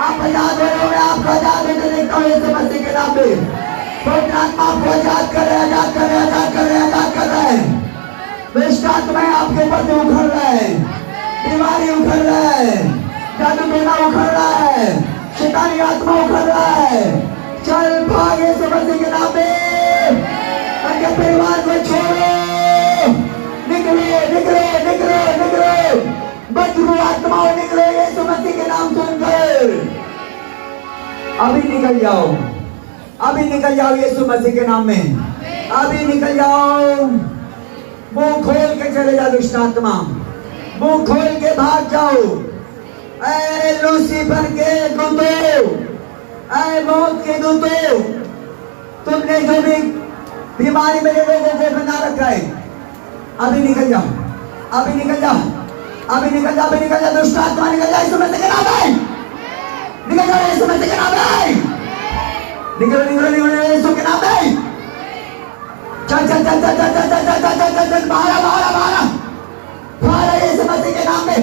आप आजाद हो रहे हो, आपको आजाद होते देखता हूँ यीशु मसीह के नाम में। पवित्र आत्मा आपको आजाद कर रहे हैं, आजाद कर रहे हैं, आजाद कर रहे हैं, आजाद कर रहे हैं। दुष्ट आत्माएं आपके ऊपर से उखड़ रहे हैं, बीमारी उखड़ रहा है, जादू टोना उखड़ रहा है, शैतानी आत्मा उखड़ रहा है। चल भाग यीशु मसीह के नाम में। अपने परिवार को छोड़ो, निकलो निकलो निकलो निकलो, बदबू आत्माओं निकलो यीशु मसीह के नाम सुनकर। अभी निकल जाओ, अभी निकल जाओ यीशु मसीह के नाम में, अभी निकल जाओ। मुंह खोल के चले जाओ दुष्ट आत्मा, मुंह खोल के भाग जाओ। ऐ लूसीफर के दूतों, ऐ मौत के दूतों, तुमने जो भी बीमारी मेरे लोगों को बना रखा है, अभी निकल जाओ, अभी निकल जाओ, अभी निकल जाओ, अभी निकल जाओ। दुष्ट आत्मा निकल जाओ यीशु मसीह के नाम में, निकल जाओ यीशु मसीह के नाम में, निकलो निकलो निकलो यीशु के नाम में। चल चल चल चल चल चल चल चल चल चल चल बाहर बाहर बाहर बाहर यीशु मसीह के नाम में।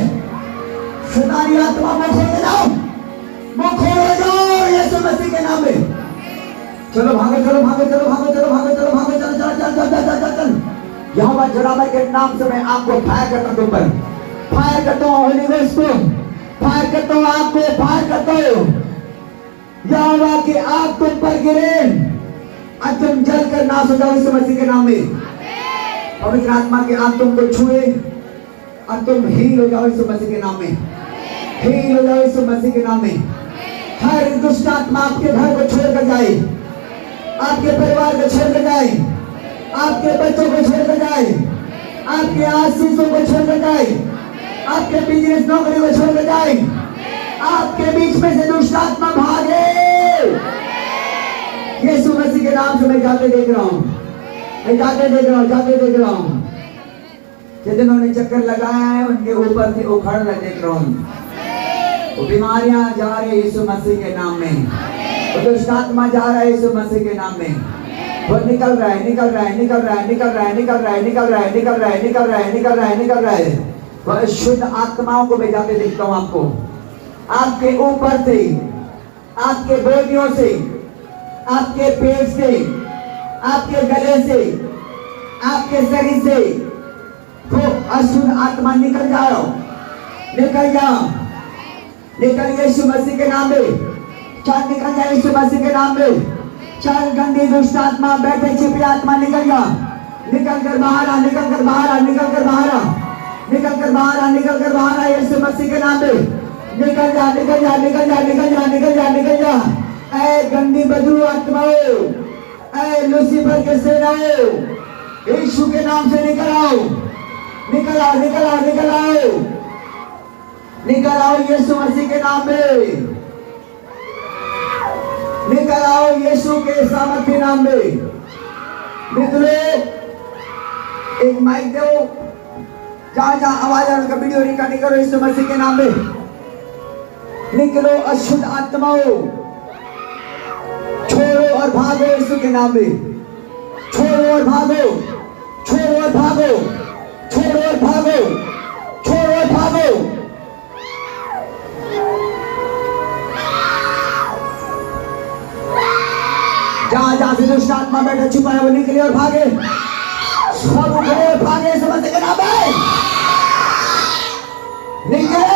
शैतानी आत्मा मुंह खोल के जाओ, मुंह खोल जाओ यीशु मसीह के नाम में। चलो भागो चलो भागो चलो भागो चलो भागो चलो भागो चलो चल चल चल चल चल चल। यहोवा जराबा के नाम से मैं आपको फायर करता हूं, तुम पर फायर करता हूं, होली गोस्ट को फायर करता हूं, आपको फायर करता हूं। यहोवा की आग तुम पर गिरे और तुम जल कर नाश हो जाओ यीशु मसीह के नाम में। पवित्र आत्मा की आग तुमको छुए और तुम हील हो जाओ यीशु मसीह के नाम में, हील हो जाओ यीशु मसीह के नाम में। हर दुष्ट आत्मा आपके घर को छोड़कर जाए, आपके परिवार को छोड़कर जाए, आपके बच्चों को छोड़कर जाए, आपके आशीषों को छोड़कर जाए, आपके बिजनेस नौकरी को छोड़कर जाए, आपके बीच में से दुष्ट आत्मा भागे। यीशु मसीह के नाम से मैं जाते देख रहा हूँ, मैं जाते देख रहा हूँ, जाते देख रहा हूँ। जिन्होंने चक्कर लगाया है उनके ऊपर से उखड़ रहे देख रहा हूँ। वो बीमारियां जा रहे यीशु मसीह के नाम में, वो दुष्ट आत्मा जा रहा है यीशु मसीह के नाम में। वो निकल रहा है, निकल रहा है, निकल रहा है, निकल रहा है, निकल रहा है, निकल रहा है, निकल रहा है, निकल रहा है, निकल रहा है, निकल रहा है। वह शुद्ध आत्माओं को मैं जाते देखता हूँ आपको, आपके ऊपर से, आपके बोलियों से, आपके पेट से, आपके गले से, आपके शरीर से तो अशुद्ध आत्मा निकल जाओ, निकल जाओ, निकल यीशु मसीह के नाम में। चल निकल जाए यीशु मसीह के नाम में। चल गंदी दुष्ट आत्मा, बैठे छिपी आत्मा निकल जा, निकल कर बाहर आ, निकल कर बाहर आ, निकल कर बाहर आ, निकल कर बाहर आ, निकल कर बाहर आ यीशु मसीह के नाम में। निकल जा, निकल जा, निकल जा, निकल जा, निकल जा, निकल जा। ऐ गंदी बदबू आत्माओं, ऐ लूसीफर के सेनाओं, यीशु के नाम से निकल आओ, निकल आओ, निकल आओ, निकल आओ, निकल आओ यीशु मसीह के नाम में, निकल आओ यीशु के सामर्थ्य नाम में। निकलो, एक माइक दो, जहां जहां आवाज आ रहा है वीडियो रिकॉर्डिंग करो यीशु मसीह के नाम में। निकलो अशुद्ध आत्माओं, छोड़ो और भागो यीशु के नाम में, छोड़ो और भागो, छोड़ो और भागो, छोड़ो और भागो, छोड़ो और भागो। जहां जहां से दुष्ट आत्मा बैठा छुपा है वो निकले और भागे, सब उठे और भागे यीशु मसीह के नाम में। निकले,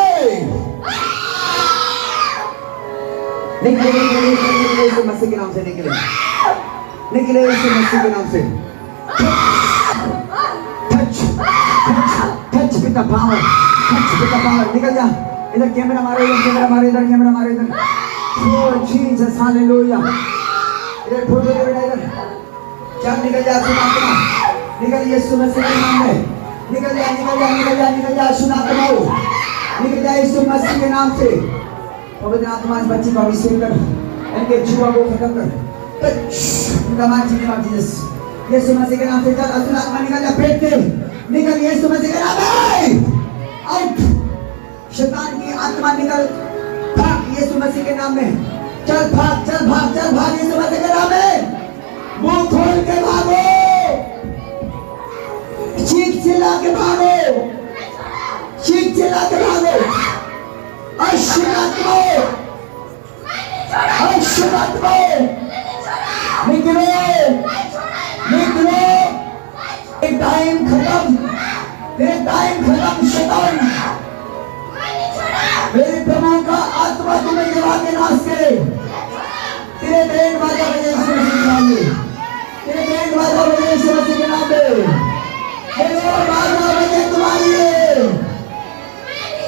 निकले, निकले यीशु मसीह के नाम से, निकले, निकले यीशु मसीह के नाम से। Touch with the power, touch with the power. निकल जा, इधर कैमरा मारो, इधर कैमरा मारो, इधर कैमरा मारो, इधर। ओह जीसस, हालेलुया। इधर फोटो ले बेटा, इधर चल, निकल जा अशुद्ध आत्मा, निकल यीशु मसीह के नाम में, निकल जा, निकल जा, निकल जा, निकल जा अशुद्ध आत्माओं, निकल जा यीशु मसीह के नाम से। पवित्र आत्मा इस बच्ची को अभिषेक कर, इनके जुआ को खत्म कर, यीशु मसीह के नाम से। चल अशुद्ध आत्मा निकल जा पेट से, निकल यीशु मसीह के नाम में, आउट। शैतान की आत्मा निकल, भाग यीशु मसीह के नाम में। चल भाग, चल भाग, चल भाग यीशु मसीह के नाम में। मुंह खोल के भागो, चीख चिल्ला के भागो, चीख चिल्ला के भागो। अशुद्ध आत्माओं शुद्धात्मा निकलो, निकलो। तेरे टाइम खत्म, तेरे टाइम खत्म शैतान। मेरे प्रभु का आत्मा तुम्हें जला के नाश करे। तेरे बैंड बाजा बजे यीशु मसीह के नाम में, तेरे बैंड बाजा बजे यीशु मसीह के नाम में, तेरे बाजा बजे तुम्हारी है।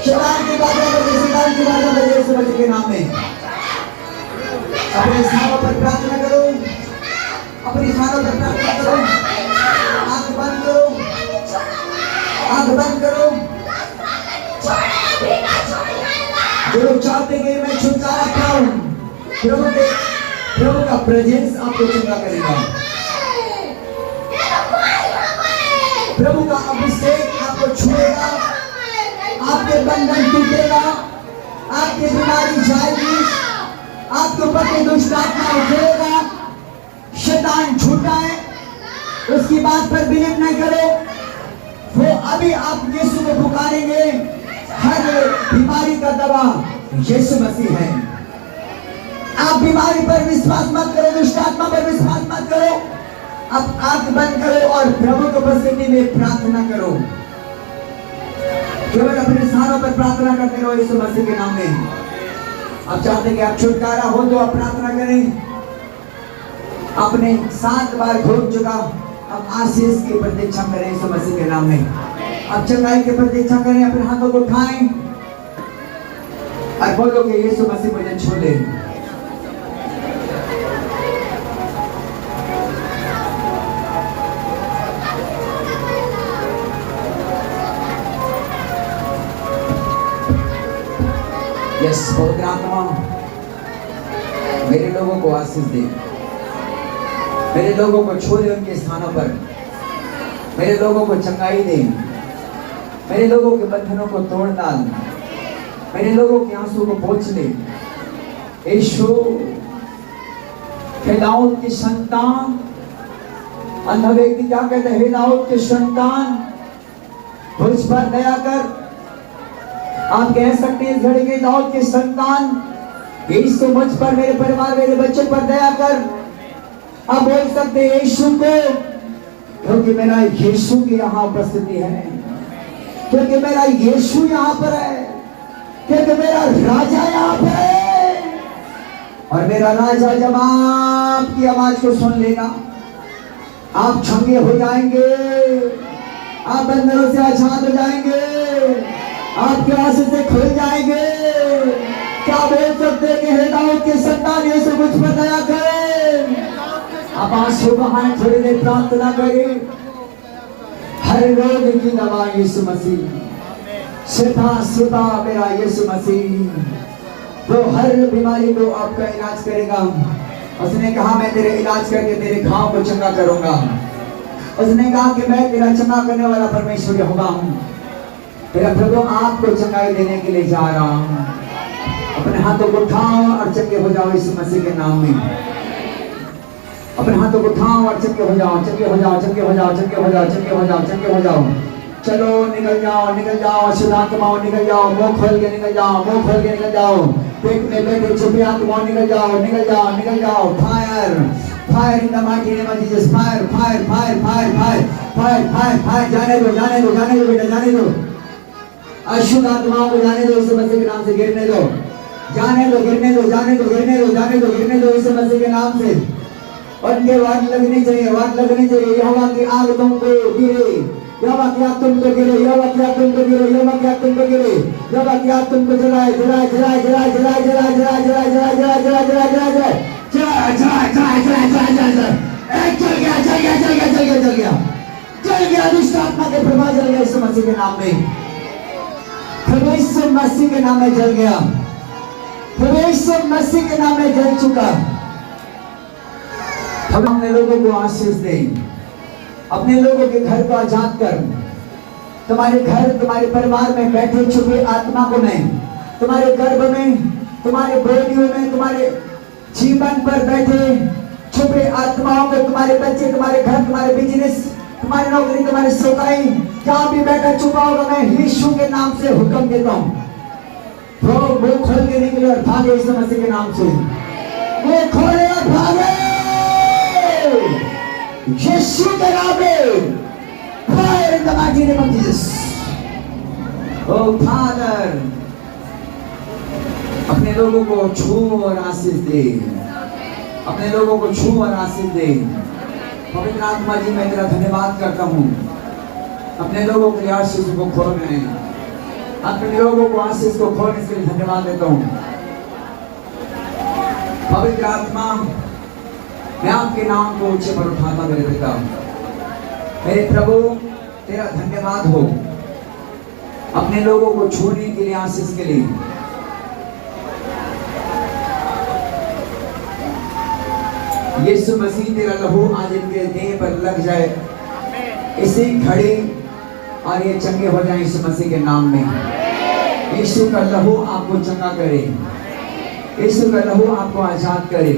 शैतान की बाजा बजे, शैतान की बाजा बजे यीशु मसीह के नाम में। अपने स्थानों पर प्रार्थना करो, अपने स्थानों पर प्रार्थना करो। आंख बंद करो, आंख बंद करो। जो लोग चाहते कि मैं छुटकारा पाऊं, प्रभु का प्रेजेंस आपको चंगा करेगा। प्रभु का अभिषेक आपको छुएगा, आपके बंधन टूटेगा, आपकी बीमारी जाएगी, आपके ऊपर के दुष्ट आत्मा उठेगा। शैतान झूठा है, उसकी बात पर बिलीव नहीं करो। वो अभी आप यीशु को पुकारेंगे। हर बीमारी का दवा यीशु मसीह है। आप बीमारी पर विश्वास मत करो, दुष्ट आत्मा पर विश्वास मत करो। अब आंख बंद करो और प्रभु की उपस्थिति में प्रार्थना करो। केवल अपने स्थानों पर प्रार्थना करते रहो यीशु मसीह के नाम में। आप चाहते हैं कि आप छुटकारा हो तो आप प्रार्थना करें। अपने 7 बार घूम चुका, अब आशीष की प्रतीक्षा करें यीशु मसीह के नाम में। अब चंगाई की प्रतीक्षा करें, अपने हाथों को उठाएं और बोलो कि यीशु मसीह मुझे छू ले। यस, पवित्र आत्मा मेरे लोगों को आशीष दे, मेरे लोगों को छू ले उनके स्थानों पर, मेरे लोगों को चंगाई दे, मेरे लोगों के बंधनों को तोड़ डाल, मेरे लोगों के आंसू को पोंछ ले। यीशु, हे दाऊद की संतान, अंधा व्यक्ति क्या कहते हैं? हे दाऊद की संतान, मुझ पर दया कर। आप कह सकते हैं इस घड़ी के दाऊद की संतान, यीशु मुझ पर, मेरे परिवार, मेरे बच्चों पर दया कर। आप बोल सकते हैं यीशु को, क्योंकि मेरा यीशु की यहाँ उपस्थिति है, क्योंकि मेरा यीशु यहाँ पर है, क्योंकि मेरा राजा यहाँ पर है। और मेरा राजा जब आपकी आवाज को सुन लेगा, आप छंगे हो जाएंगे, आप बंधनों से आजाद हो जाएंगे, आपके आंसू से खुल जाएंगे। क्या बोल सकते हैं कि हे दाऊद के संतान, यीशु मुझ पर दया करे। आप आंसू बहाएं, थोड़ी देर प्रार्थना करें। हर रोग की दवा यीशु मसीह, शिफा मेरा यीशु मसीह। वो हर बीमारी को आपका इलाज करेगा। उसने कहा मैं तेरे इलाज करके तेरे घाव को चंगा करूंगा। उसने कहा कि मैं तेरा चंगा करने वाला परमेश्वर होगा। तेरा प्रभु आपको चंगाई देने के लिए जा रहा हूं। अपने हाथों को उठाओ और चंगे हो जाओ यीशु मसीह के नाम में। अपने हाथों को उठाओ और चंगे हो जाओ, चंगे हो जाओ, चंगे हो जाओ, चंगे हो जाओ, चंगे हो जाओ, चंगे हो जाओ। चलो निकल जाओ, निकल जाओ, अशुद्ध आत्माओं निकल जाओ, मुंह खोल के निकल जाओ, मुंह खोल के निकल जाओ। पेट में बैठे छुपी आत्माओं निकल जाओ, निकल जाओ, निकल जाओ। Fire, fire in the mighty name of Jesus. Fire, fire, fire, fire, fire, fire, fire, fire. जाने दो, जाने दो, जाने दो बेटा, जाने दो। अशुद्ध आत्माओं को जाने दो, यीशु मसीह के नाम से गिरने दो, जाने दो, गिरने दो, जाने दो, गिरने दो, जाने दो, गिरने दो यीशु मसीह के नाम से। उनके वाट लगनी चाहिए, वाट लगनी चाहिए। यहोवा की आग तुमको गिरे, यहोवा की आग तुमको गिरे, यहोवा की आग तुमको गिरे, यहोवा की आग तुमको गिरे, यहोवा की आग तुमको जलाए, जलाए, जलाए, जलाए, जलाए, जलाए, जलाए, जलाए, जलाए, जलाए, जलाए, जलाए, जलाए, जलाए, जलाए, जलाए, जलाए, जलाए, जलाए, जलाए। जल गया, जल गया, जल गया, जल गया, जल गया, जल गया। दुष्ट आत्मा के प्रभाव जल गया यीशु मसीह के नाम में। प्रभु यीशु मसीह के नाम में जल गया, प्रभु यीशु मसीह के नाम में जल चुका। हम अपने लोगों को आशीष दें, अपने लोगों के घर को आजाद कर। तुम्हारे घर, तुम्हारे परिवार में बैठे छुपे आत्मा को मैं, तुम्हारे गर्भ में, तुम्हारे बोलियों में, तुम्हारे जीवन पर बैठे छुपे आत्माओं को, तुम्हारे बच्चे, तुम्हारे घर, तुम्हारे बिजनेस, तुम्हारी नौकरी, तुम्हारे सौगाई, जहां भी बैठा छुपा होगा, मैं यीशु के नाम से हुक्म देता हूं, मुंह खोल के निकले और भागे यीशु मसीह के नाम से। वो खोले और भागे यीशु के नाम में। Fire in the mighty name of Jesus. Oh Father, अपने लोगों को छू और आशीष दे, अपने लोगों को छू और आशीष दे। पवित्र आत्मा जी मैं तेरा धन्यवाद करता हूँ, अपने लोगों के लिए आशीष को खोल रहे हैं, अपने लोगों को आशीष को खोलने के लिए धन्यवाद देता हूँ। पवित्र आत्मा मैं आपके नाम को ऊंचे पर उठाता मेरे पिता, मेरे प्रभु तेरा धन्यवाद हो अपने लोगों को छूने के लिए, आशीष के लिए। यीशु मसीह तेरा लहू आज इनके देह पर लग जाए, इसे खड़े और ये चंगे हो जाए यीशु मसीह के नाम में। यीशु का लहू आपको चंगा करे, यीशु का लहू आपको आजाद करे।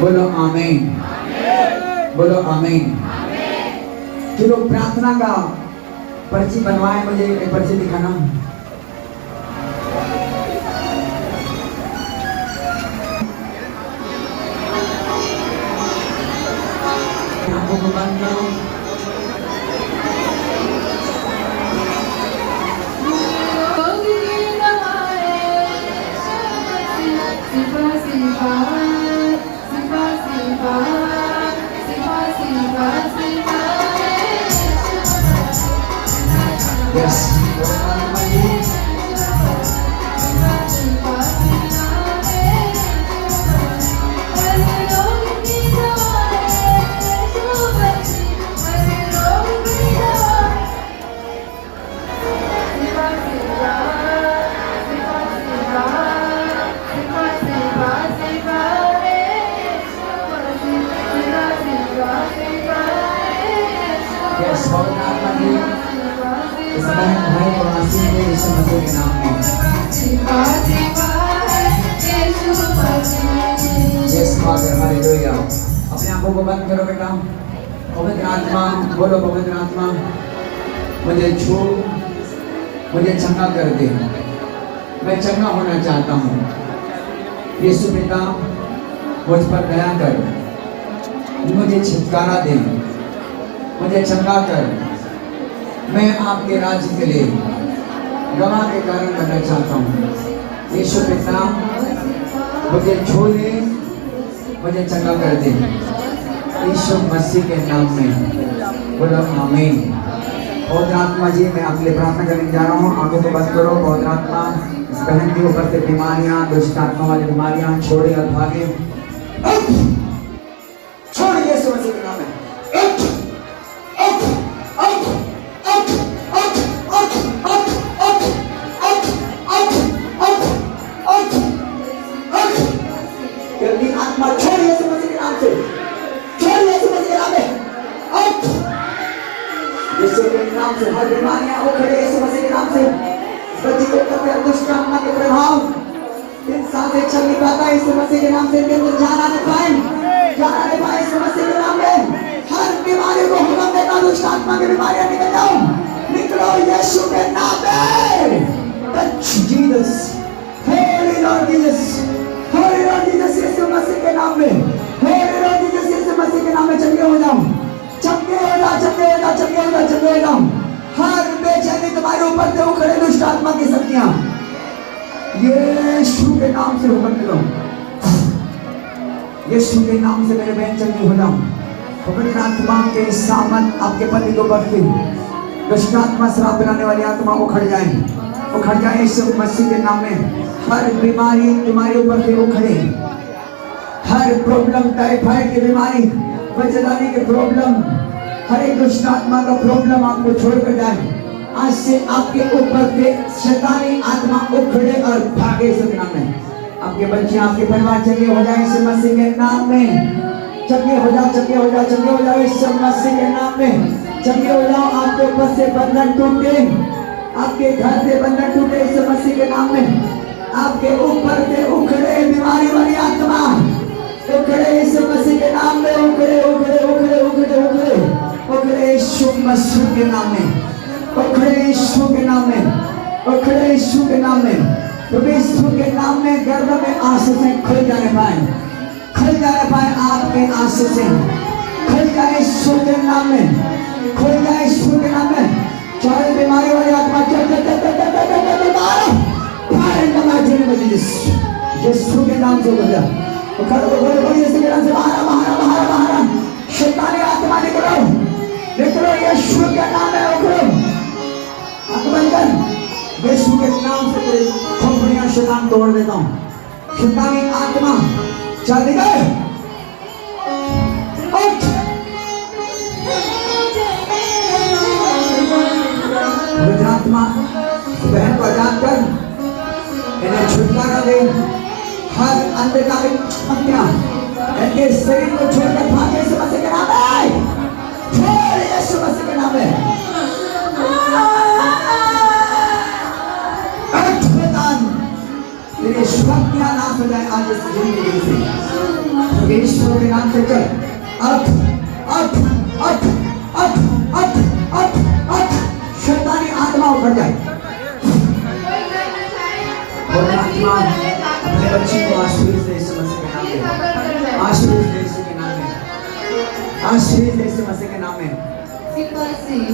बोलो आमीन, बोलो आमीन। जो लोग प्रार्थना का पर्ची बनवाए मुझे एक पर्ची दिखाना। आंखों को बंद करो। Yes. Yes, पवित्र आत्मा जी इस बहन भाई को आशीष दे यीशु मसीह के नाम में। Yes, Father, hallelujah. अपने आंखों को बंद करो बेटा। पवित्र आत्मा बोलो, पवित्र आत्मा मुझे छू, मुझे चंगा कर दे, मैं चंगा होना चाहता हूँ। यीशु पिता मुझ पर दया कर, मुझे छुटकारा दे, मुझे चंगा कर। मैं आपके राज्य के लिए गवाह के कारण करना चाहता हूँ। यीशु पिता मुझे छू ले, मुझे चंगा कर दे, यीशु मसीह के नाम में। बोलो आमीन। पवित्र आत्मा जी मैं आपके लिए प्रार्थना करने जा रहा हूँ। आंखों को बंद करो। पवित्र आत्मा इस बहन के ऊपर से बीमारियां, दुष्ट आत्मा वाली बीमारियां छोड़े और भागे। छोड़ यीशु मसीह के नाम में। आत्मा छोड़ यीशु मसीह के नाम से, छोड़ यीशु मसीह के नाम में। यीशु के नाम से हर बीमारियां उखड़े यीशु मसीह के नाम से। बच्ची को करते दुष्ट आत्मा के प्रभाव इंसान से चल नहीं पाता, यीशु मसीह के नाम से इनके अंदर जान आने पाए, जान आने पाए यीशु मसीह के नाम में। हर बीमारी को हुक्म देता, दुष्ट आत्मा की बीमारियां निकल जाओ, निकलो यीशु के नाम में। Touch Jesus, Holy Lord Jesus, Holy Lord Jesus, यीशु मसीह के नाम में, Holy Lord Jesus, यीशु मसीह के नाम में चंगे हो जाओ, चंगे हो जाओ, चंगे हो जाओ, चंगे हो जाओ, चंगे हो जाओ। हर बेचैनी तुम्हारे ऊपर से उखड़े दुष्ट आत्मा की शक्तियां यीशु के नाम से हुक्म दे दो। यीशु के नाम से मेरे बहन चंगी हो जाओ। पवित्र आत्मा के सामन आपके पति को बढ़ती दुष्ट आत्मा, श्राप बनाने वाली आत्मा उखड़ जाए, उखड़ जाए यीशु मसीह के नाम में। हर बीमारी तुम्हारे ऊपर से उखड़े, हर प्रॉब्लम, टाइफाइड की बीमारी, बच्चेदानी की प्रॉब्लम, हर एक दुष्ट आत्मा का प्रॉब्लम आपको छोड़कर जाए। आज से आपके ऊपर से शैतानी आत्मा उखड़े और भागे इस नाम में। आपके बच्चे, आपके परिवार चंगे हो जाए इस मसीह के नाम में। चंगे हो जाओ, चंगे हो जाओ, चंगे हो जाओ इस मसीह के नाम में। चंगे हो जाओ, आपके ऊपर से बंधन टूटे, आपके घर से बंधन टूटे इस मसीह के नाम में। आपके ऊपर से उखड़े बीमारी वाली आत्मा उखड़े इस मसीह के नाम में, उखड़े उखड़े उखड़े उखड़े उखड़े उखड़े यीशु मसीह के नाम में, उखड़े यीशु के नाम में, उखड़े यीशु के नाम में। प्रभु यीशु के नाम में गर्भ में आशीषें खुल जाने पाए आपके आशीषें खुल जाए यीशु के नाम में, खुल जाए यीशु के नाम में। चाहे बीमारी वाली आत्मा यीशु के नाम से बोल जा, यीशु के नाम से बाहर शैतानी आत्मा निकलो यीशु के नाम में। यीशु के नाम से तेरी खोपड़ियां शैतान तोड़ देता हूँ। शैतानी आत्मा चल निकल, उठ। पवित्र आत्मा बहन को आजाद कर, इन्हें छुटकारा दे। हर अंधकारिक शक्तियां इनके शरीर को छोड़कर भागे यीशु मसीह के नाम में, छोड़ यीशु मसीह के नाम में। तेरी शक्तियां नाश हो जाए आज इस जिंदगी से, यीशु के नाम से चल। उठ उठ उठ उठ उठ उठ उठ, शैतानी आत्मा उठ जाए। अपने बच्चे को आशीर्वाद दे यीशु मसीह के नाम में, आशीर्वाद दे यीशु के नाम में, आशीर्वाद दे यीशु मसीह के नाम में।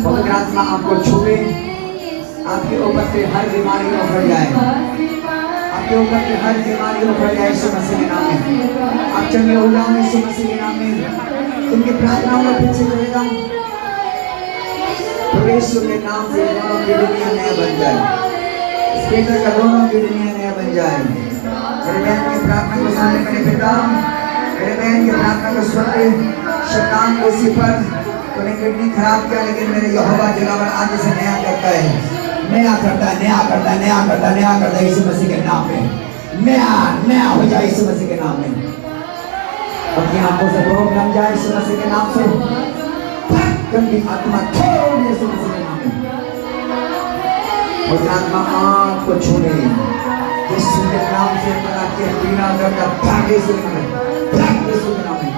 पवित्र आत्मा आपको छुए, आपके ऊपर से हर बीमारी उतर जाए, आपके ऊपर से हर बीमारी उतर जाए यीशु मसीह के नाम में। आप चंगे हो जाओ यीशु मसीह के नाम में। उनकी प्रार्थनाओं में पीछे चले जाओ, यीशु के नाम से दोनों की दुनिया नया बन जाए, स्पीकर का दोनों की दुनिया नया बन जाए। मेरे बहन की प्रार्थना को सुनने मेरे पिता, मेरे बहन की प्रार्थना को सुनने शैतान को सिफर तूने किडनी खराब किया, लेकिन मेरे यहोवा जिलावर आज से नया करता है, नया करता है, नया करता है, नया करता है, नया करता है यीशु मसीह के नाम में। नया नया हो जाए यीशु मसीह के नाम में। अपनी आंखों से रोग लग जाए यीशु मसीह के नाम से। गंदी आत्मा छोड़ यीशु मसीह के नाम में। और आत्मा आँख को छोड़े यीशु के नाम से। बना के पीना करता भाग यीशु के नाम में, भाग यीशु के नाम में।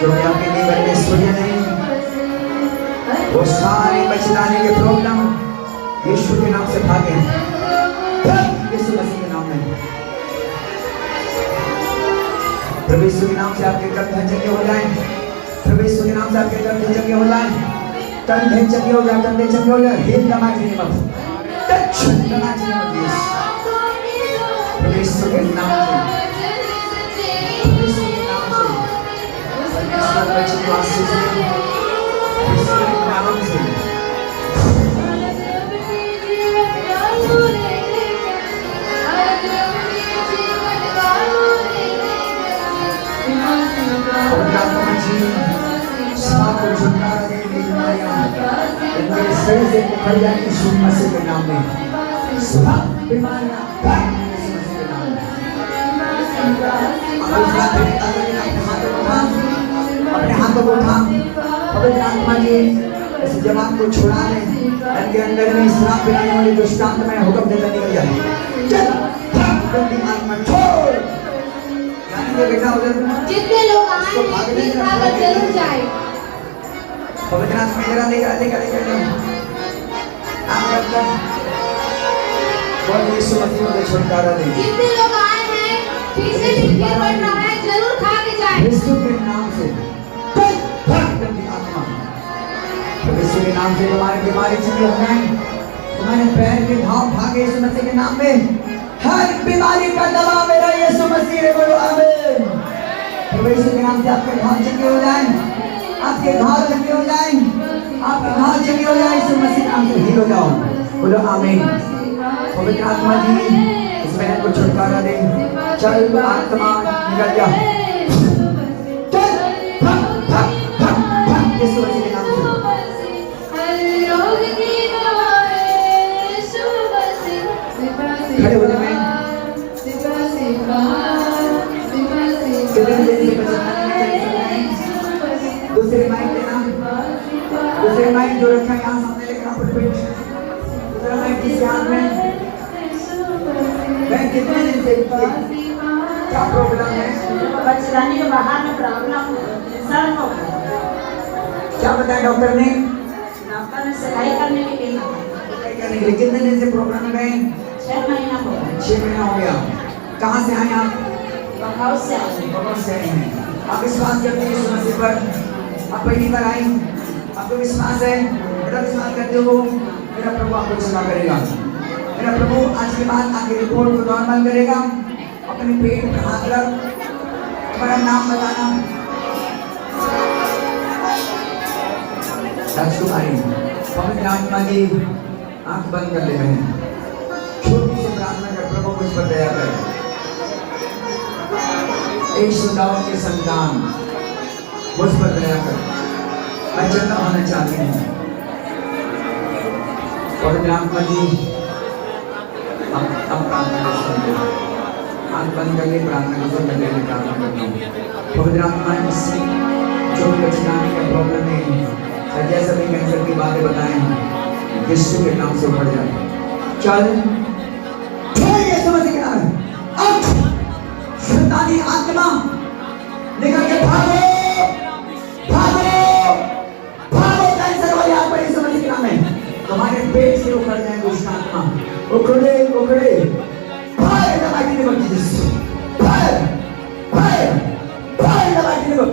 जो आपके लीवर में सूर्य नहीं, वो सारे बचलाने के प्रॉब्लम यीशु के नाम से भागे, यीशु मसीह के नाम में। प्रभु यीशु के नाम से आपके कंधे चंगे हो जाएं, प्रभु यीशु के नाम से आपके कंधे चंगे हो जाएं, कंधे चंगे हो जाएं, कंधे चंगे हो जाएं। हिल दमा के नाम से, टच दमा के नाम से, प्रभु यीशु के नाम से, प्रभु यीशु के नाम से। सब बच्चे को आशीष दें यीशु के नाम से। सबको छुटकारा दे, बीमारियां इनके शरीर से उखड़ जाए यीशु मसीह के नाम में। सब बीमारियां यीशु मसीह के नाम में। अपने हाथों को उठा, पवित्र आत्मा जी इस जमात को छुड़ा ले, इनके अंदर में श्राप पिलाने वाली दुष्ट आत्मा में हुक्म देकर निकल जाए। चल गंदी आत्मा छोड़, जानेंगे बेटा उधर जितने लोग आए हैं प्लीज भागकर जरूर जाए। पवित्र आत्मा इधर लेकर आप करते बोल यीशु मसीह को छुटकारा दे। जितने लोग आए हैं पीछे लिखिए बढ़ रहा है, जरूर खा के जाए यीशु के नाम से। यीशु के नाम से तुम्हारी बीमारी चली हो जाए, तुम्हारे पैर के घाव भागे यीशु मसीह के नाम में। हर बीमारी का दवा मेरा यीशु मसीह ने बोलो आमीन। यीशु के नाम से आपके घाव चंगे हो जाए, आपके घाव चंगे हो जाए, आपके घाव चंगे हो जाए यीशु मसीह के नाम से। हील हो जाओ, बोलो आमीन। पवित्र आत्मा जी इस बहन को छुटकारा दे। चल आत्मा निकल जा, चल भाग भाग भाग भाग यीशु मसीह के नाम से। खड़े हो जाए, दूसरे माइक लेना, दूसरे माइक जो रखा है यहाँ सामने लेकर आप दूसरा माइक किसी हाथ में। मैं कितने दिन से क्या प्रॉब्लम है? बच्चानी के बाहर में प्रॉब्लम सर को क्या बताया डॉक्टर ने? डॉक्टर ने सिलाई करने के लिए करने के लिए। कितने दिन से प्रोग्राम में? 6 महीना हो गया। 6 महीना हो गया। कहाँ से आए आप? बंगाल से आए। बंगाल से आए हैं। आप विश्वास करते हैं यीशु मसीह पर? आप पहली बार आए, आपको विश्वास है? मेरा विश्वास करते हो मेरा प्रभु आपको क्षमा करेगा। मेरा प्रभु आज के बाद आपकी रिपोर्ट को नॉर्मल करेगा। अपने पेट पर हाथ रख, तुम्हारा नाम बताना। राजकुमारी पवित्र आत्मा की आंख बंद कर ले बहन। छोटी सी प्रार्थना कर, प्रभु मुझ पर दया कर। यीशु दाऊद के संतान मुझ पर दया कर, मैं चंगा होना चाहती हूँ। पवित्र आत्मा जी हम प्रार्थना कर सकते हैं। आंख बंद करके प्रार्थना को सुनने के लिए प्रार्थना करता हूँ। पवित्र आत्मा इससे जो भी बचकाने का प्रॉब्लम है, जैसा भी कैंसर की बातें बताएं, यीशु के नाम से उभर जाए। चल यीशु मसीह के नाम में शैतानी आत्मा निकल के भागो, भागो, भागो। कैंसर वाली आत्मा यीशु मसीह के नाम में तुम्हारे पेट से उखड़ जाए। दुष्ट आत्मा उखड़े उखड़े fire the mighty name of Jesus, fire fire fire the mighty name of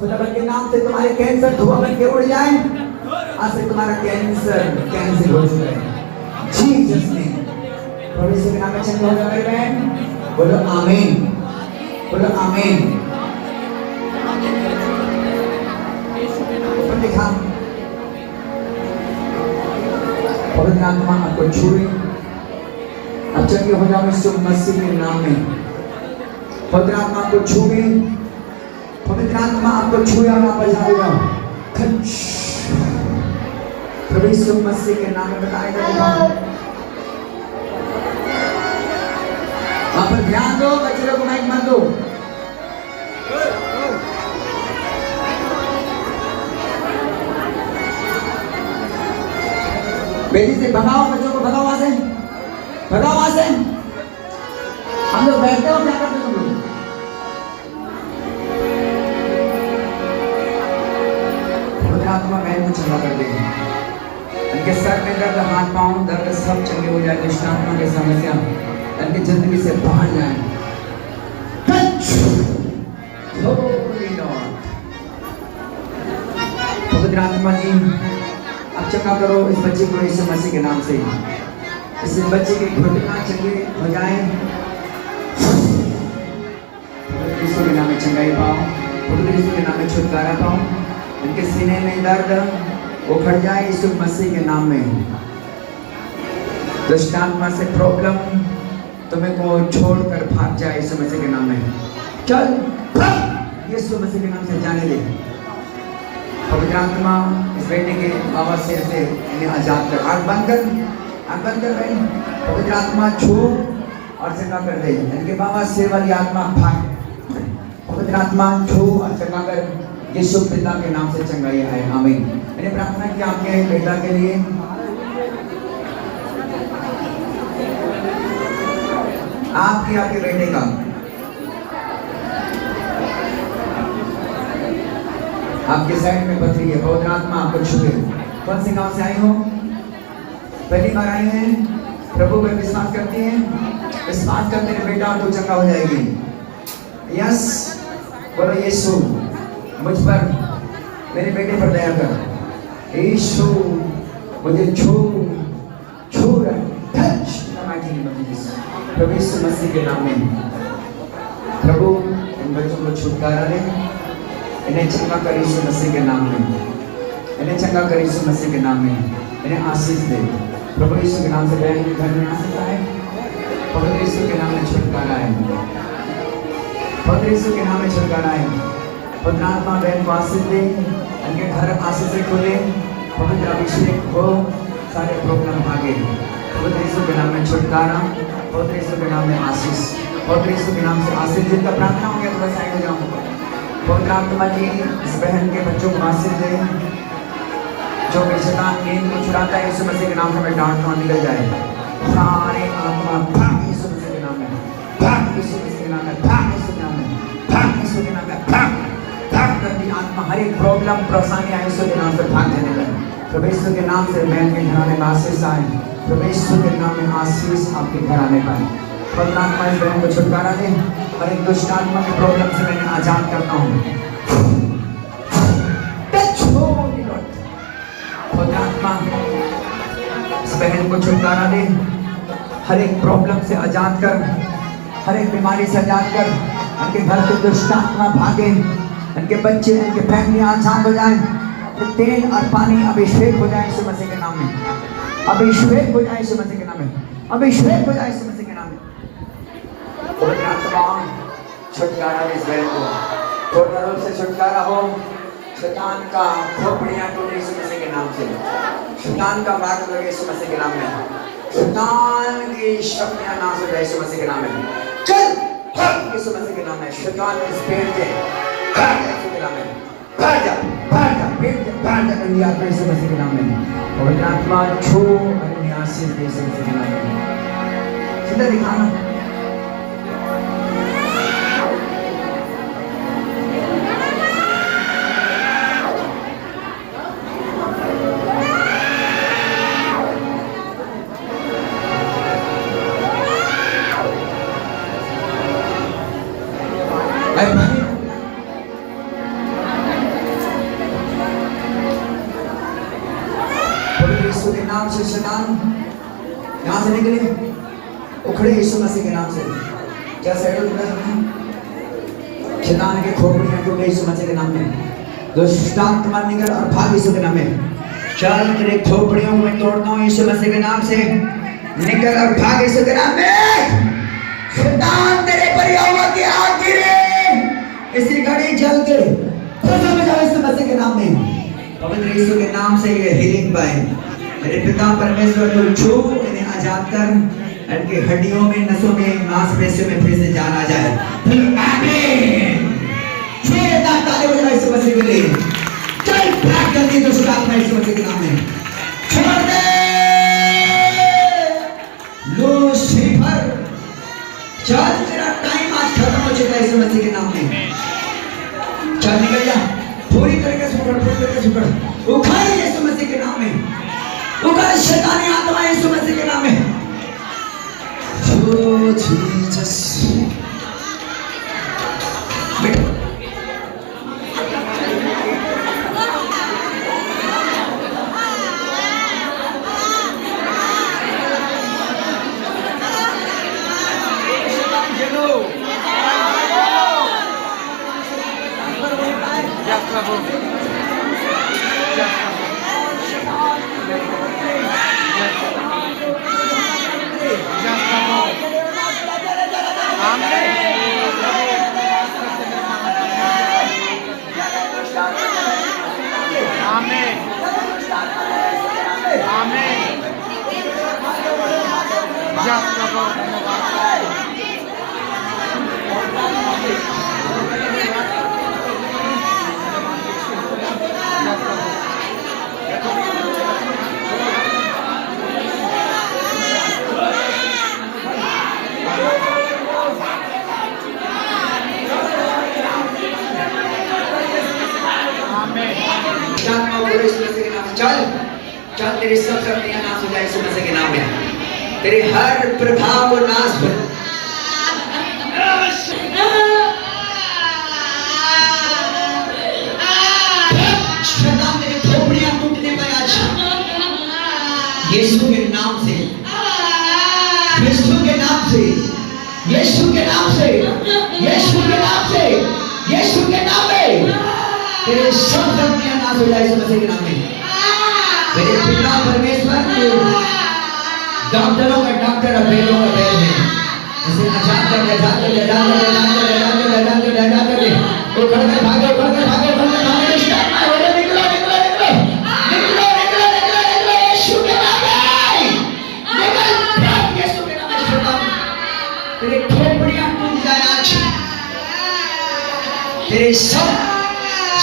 खुदा के नाम से तुम्हारे कैंसर धुआं बन के उड़ जाए। आज से तुम्हारा कैंसर कैंसिल हो चुका है जीसस ने। प्रभु यीशु के नाम में चंगा हो जाए मेरे बहन। बोलो आमीन, बोलो आमीन। ऊपर दिखा। पवित्र आत्मा आपको छुए, अब चंगे हो जाओ यीशु मसीह के नाम में। पवित्र आत्मा आपको छुए, पवित्र आत्मा आपको छुए और आप जाओ। प्रभु यीशु मसीह के नाम में बताएगा। वहां पर ध्यान दो, बच्चे लोग माइक मत दो। बेटी से भगाओ, बच्चों को भगाओ वहां से, भगाओ वहां से। हम लोग बैठते हो, क्या करते तुम लोग? आत्मा बहन को चंगा कर देगी। उनके सर में दर्द, हाथ पांव दर्द सब चंगे हो जाए। दुष्ट आत्मा की समस्या उनकी जिंदगी से बाहर जाए। पवित्र आत्मा जी अब चंगा करो इस बच्चे को यीशु मसीह के नाम से। इस बच्चे की घुटना चंगे हो जाए। यीशु के नाम में चंगाई पाओ, पवित्र यीशु के नाम में छुटकारा पाओ। उनके सीने में दर्द उखड़ जाए यीशु मसीह के नाम में। दुष्ट आत्मा से प्रॉब्लम तुम्हें को छोड़कर भाग जाए यीशु मसीह के नाम में। चल यीशु मसीह के नाम से जाने दे। पवित्र आत्मा इस बेटे के बाबा से ऐसे इन्हें आजाद कर। आंख बंद कर, आंख बंद कर भाई। पवित्र आत्मा छू और चंगा कर दे। इनके बाबा से वाली आत्मा भाग। पवित्र आत्मा छू और चंगा कर यीशु पिता के नाम से चंगाई आए। आमीन। मैंने प्रार्थना की आपके बेटा के लिए। आपके आपके बेटे का आपके साइड में पथरी है। पवित्र आत्मा आपको छुए। कौन से गांव से आई हो? पहली बार आई हैं? प्रभु पर विश्वास करती हैं? विश्वास कर मेरे बेटा तो चंगा हो जाएगी। यस बोलो यीशु मुझ पर, मेरे बेटे पर दया कर। यीशु मुझे छू प्रभु यीशु मसीह के नाम में। प्रभु इन बच्चों को छुटकारा दे, इन्हें चंगा कर यीशु मसीह के नाम में। इन्हें चंगा कर यीशु मसीह के नाम में। इन्हें आशीष दे प्रभु यीशु के नाम से। बहन के घर में आशीष आए। पवित्र यीशु के नाम में छुटकारा है। पवित्र यीशु के नाम में छुटकारा है। पवित्र आत्मा बहन को आशीष दे। इनके घर आशीष से खुले। पवित्र अभिषेक हो, सारे प्रॉब्लम भागे। पवित्र यीशु के नाम में छुटकारा, पवित्र यीशु के नाम में आशीष, पवित्र यीशु के नाम से आशीष। जिनका प्रार्थना हो गया थोड़ा साइड हो जाओ। पवित्र आत्मा जी इस बहन के बच्चों को आशीष दे। जो भी शैतान नींद को चुराता है यीशु मसीह के नाम से मैं डांटता निकल जाए। सारे आत्मा भाग यीशु मसीह के नाम में, भाग यीशु मसीह के नाम में, भाग यीशु के नाम में, भाग यीशु के नाम में, भाग भाग करती आत्मा। हर एक प्रॉब्लम परेशानी यीशु के नाम से भाग जाने लगे। प्रभु यीशु के नाम से बहन के घराने में आशीष आए। प्रभु यीशु के नाम में आशीष आपके घर आने पाए। पवित्र आत्मा इस बहन को छुटकारा दे और एक दुष्ट आत्मा के प्रॉब्लम से मैंने आजाद करता हूँ। पवित्र आत्मा इस बहन को छुटकारा दे, हर एक प्रॉब्लम से आजाद कर, हर एक बीमारी से आजाद कर। उनके घर के दुष्ट आत्मा भागे, उनके बच्चे, उनके फैमिली आजाद हो जाए। तेल और पानी अभिषेक हो जाए यीशु मसीह के नाम में, अभिषेक हो जाए यीशु मसीह के नाम में, अभिषेक हो जाए यीशु मसीह के नाम में। पवित्र आत्मा छुटकारा दे इस बहन को, पूर्ण रूप से छुटकारा हो। शैतान का खोपड़ियां टूटे यीशु मसीह के नाम से, शैतान का मार्ग लगे यीशु मसीह के नाम में, शैतान की शक्तियां नाश हो जाए यीशु मसीह के नाम में। चल भाग यीशु मसीह के नाम में, शैतान के स्पिरिट के भाग यीशु के नाम में, भाग जा, भाग जा, भाग जा गंदी आत्मा यीशु मसीह के नाम में। पवित्र आत्मा छू और आशीष दे यीशु मसीह के नाम में। सीधा दिखाना यीशु के नाम से शैतान यहाँ से निकले, उखड़े यीशु मसीह के नाम से। जैसे शैतान के खोपड़ियां टूटे यीशु मसीह के नाम में। दुष्ट आत्मा निकल और भाग यीशु के नाम में। चल तेरे खोपड़ियों को मैं तोड़ता हूँ यीशु मसीह के नाम से, निकल और भाग यीशु के नाम में। शैतान तेरे परिवार की आग गिरे इसी घड़ी जल के खत्म हो जाए यीशु मसीह के नाम में। पवित्र यीशु के नाम से ये हीलिंग पाए। मेरे पिता परमेश्वर को छू, इन्हें आजाद कर, इनके हड्डियों में, नसों में, मांसपेशियों में फिर से जान आ जाए। आमीन। ताली बजाओ यीशु मसीह के लिए। चल भाग जल्दी दुष्ट आत्मा यीशु मसीह के नाम में छोड़ दे। लूसीफर चल, तेरा टाइम आज खत्म हो चुका है यीशु मसीह के नाम में। चल निकल जा, पूरी तरीके से उखड़, पूरी तरीके से उखड़, उखाड़ यीशु मसीह के नाम में, उखाड़ शैतानी आत्मा यीशु मसीह के नाम में। Oh Jesus, चल तेरी सब शक्तियां नाश हो जाए यीशु मसीह के नाम में। तेरे हर प्रभाव नाश हो। शैतान तेरी खोपड़ियां टूटने पर आज यीशु के नाम से, यीशु के नाम से, यीशु के नाम से, यीशु के नाम से, यीशु के नाम में तेरे सब शक्तियां नाश हो जाए यीशु मसीह के नाम में। मेरे पिता परमेश्वर के डॉक्टरों का डॉक्टर और वेदों का वेद है। इसे आजाद कर दे, आजाद कर दे, आजाद कर दे, आजाद कर दे, आजाद कर दे, आजाद कर दे। उखड़ कर भागो, उखड़ कर भागो, उखड़ कर भागो। स्टार्ट हो जाए, निकलो, निकलो, निकलो, निकलो, निकलो, निकलो, निकलो, यीशु के नाम में निकल, भाग यीशु के नाम में। शैतान तेरे खोपड़ियां टूट जाए आज, तेरे सब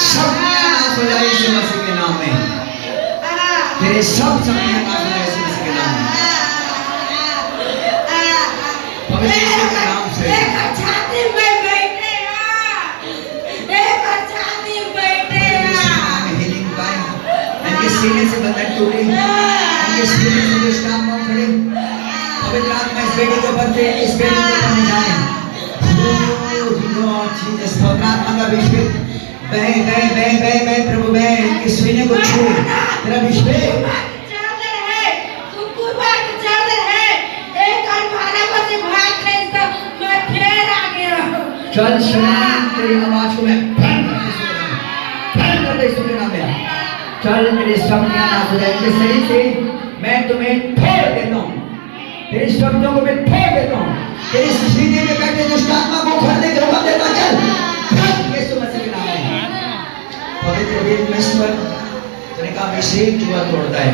शक्तियां नाश हो जाए यीशु मसीह के नाम में। तेरे सब शक्तियां नाश हो जाए यीशु मसीह के नाम में। पवित्र यीशु के नाम से छाती में बैठे हीलिंग पाए। इनके सीने से बंधन टूटे, इनके सीने से दुष्ट आत्माओं आत्मा इस बेटे के ऊपर से इस बेटे के ऊपर में जाए। जीसस पवित्र आत्मा का अभिषेक बह बह बह बह बह प्रभु बह इनके सीने को छू तेरा अभिषेक चादर है तुमको बात चादर है एक और भाला को से भाग रहे तो मैं फिर आगे रहूं। चल शैतान तेरी आवाज को मैं बंद कर दे इसके नाम में। चल मेरे शब्द नाश हो जाए इनके शरीर से मैं तुम्हें फोड़ देता हूँ। तेरे शब्दों को मैं फोड़ देता हूँ। तेरे सीने में बैठे दुष्ट आत्मा को उखाड़ने के हुक्म देता हूँ। चल यीशु मसीह के नाम में। पवित्र वेद में ईश्वर तेरे का अभिषेक जुआ तोड़ता है।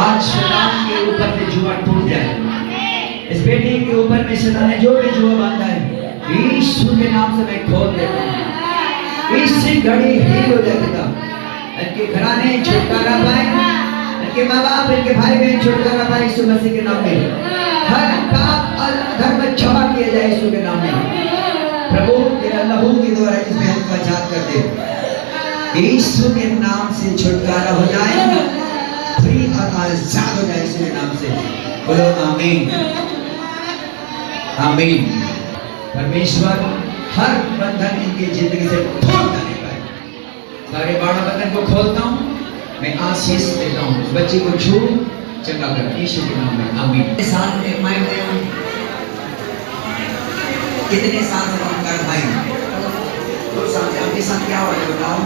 आज शैतान के ऊपर से जुआ टूट जाए। इस बेटी के ऊपर में शैतान ने जो भी जुआ बांधा है यीशु के नाम से मैं खोल देता हूँ। इसी घड़ी हील हो जाए पिता। इनके घराने छुटकारा पाए, इनके माँ बाप इनके भाई बहन छुटकारा पाए यीशु मसीह के नाम में। हर पाप और अधर्म क्षमा किया जाए यीशु के नाम में। प्रभु तेरा लहू के द्वारा इस बहन को आजाद कर दे। यीशु के नाम से छुटकारा हो जाए, फ्री और आजाद हो जाए यीशु के नाम से। बोलो आमीन आमीन। परमेश्वर हर बंधन इनकी जिंदगी से तोड़ जाने पाए। सारे बाड़ा बंधन को खोलता हूँ, मैं आशीष देता हूँ। इस बच्चे को छू चंगा कर यीशु के नाम में आमीन। साथ में मैं कितने साल से काम कर भाई 2 साल से आपके साथ क्या हुआ है बताओ।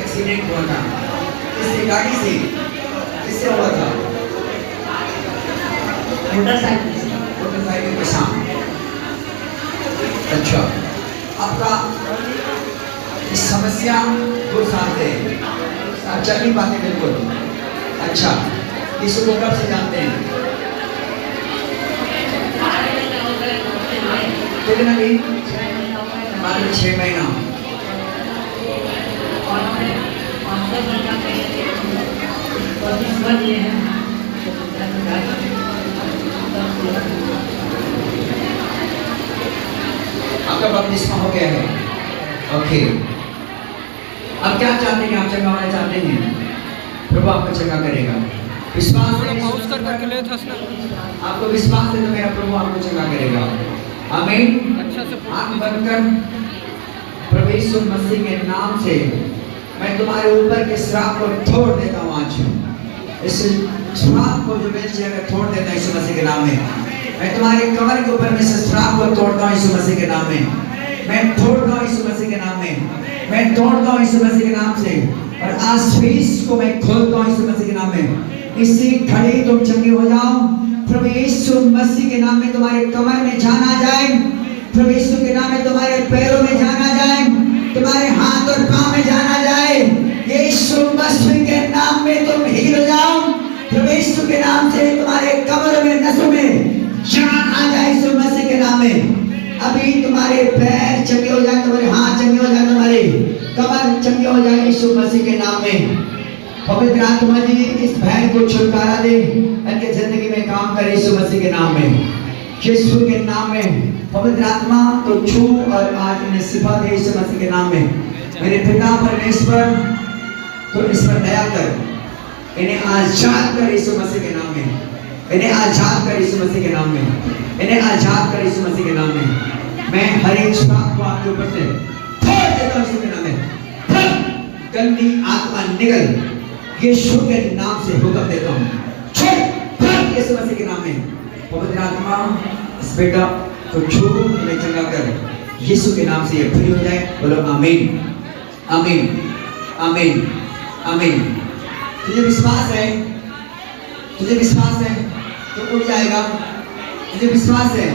एक्सीडेंट हुआ था किससे गाड़ी से किससे हुआ था मोटरसाइकिल के साथ। अच्छा आपका इस समस्या 2 साल से आप चल नहीं पाते बिल्कुल। अच्छा यीशु को कब से जानते हैं? कितना दिन? मात्र 6 महीना। आपका बपतिस्मा हो गया है। ओके अब क्या चाहते हैं? आप चंगा होना चाहते हैं? प्रभु आपको चंगा करेगा। विश्वास है आपको विश्वास है तो मेरा प्रभु आपको चंगा करेगा। आमीन। आंख बंद कर। प्रभु यीशु मसीह के नाम से मैं तुम्हारे ऊपर के श्राप को तोड़ देता हूँ। आज इस श्राप को जो बेच अगर तोड़ देता हूँ यीशु मसीह के नाम में। मैं तुम्हारे कमर के ऊपर में से श्राप को तोड़ता हूँ यीशु मसीह के नाम में। मैं तोड़ता हूँ यीशु मसीह के नाम में। मैं तोड़ता हूँ यीशु मसीह के नाम से और आशीष को मैं खोलता हूँ यीशु मसीह के नाम में। इसी घड़ी तुम चंगे हो जाओ। प्रभु यीशु मसीह के नाम में तुम्हारे कमर में जान आ जाए। प्रभु यीशु के नाम में तुम्हारे पैरों में जान आ जाए, तुम्हारे हाथ और पांव में जान आ जाए। यीशु मसीह के नाम में तुम हील हो जाओ। प्रभु यीशु के नाम से तुम्हारे कमर में नसों में जान आ जाए यीशु मसीह के नाम में। अभी तुम्हारे पैर चंगे हो जाए, तुम्हारे हाथ चंगे हो जाए, तुम्हारे कमर चंगे हो जाए यीशु मसीह के नाम में। पवित्र आत्मा जी इस बहन को छुटकारा दे, इनके जिंदगी में काम करे यीशु मसीह के नाम में। यीशु के नाम में पवित्र आत्मा तो छू और आज इन्हें शिफा दे यीशु मसीह के नाम में। मेरे पिता परमेश्वर तो इस पर दया कर, इन्हें आजाद कर यीशु मसीह के नाम में। इन्हें आजाद कर यीशु मसीह के नाम में। इन्हें आजाद कर यीशु मसीह के नाम में। मैं हर एक श्राप को आपके ऊपर से फोड़ देता हूं यीशु के नाम में। गंदी आत्मा निकल यीशु के नाम से हुक्म देता हूं। छोड़ यीशु मसीह के नाम में। पवित्र आत्मा इस बेटा को छू में चंगा कर यीशु के नाम से ये फ्री हो जाए। बोलो आमीन आमीन आमीन आमीन। तुझे विश्वास है, तुझे विश्वास है तो उठ जाएगा। तुझे विश्वास है,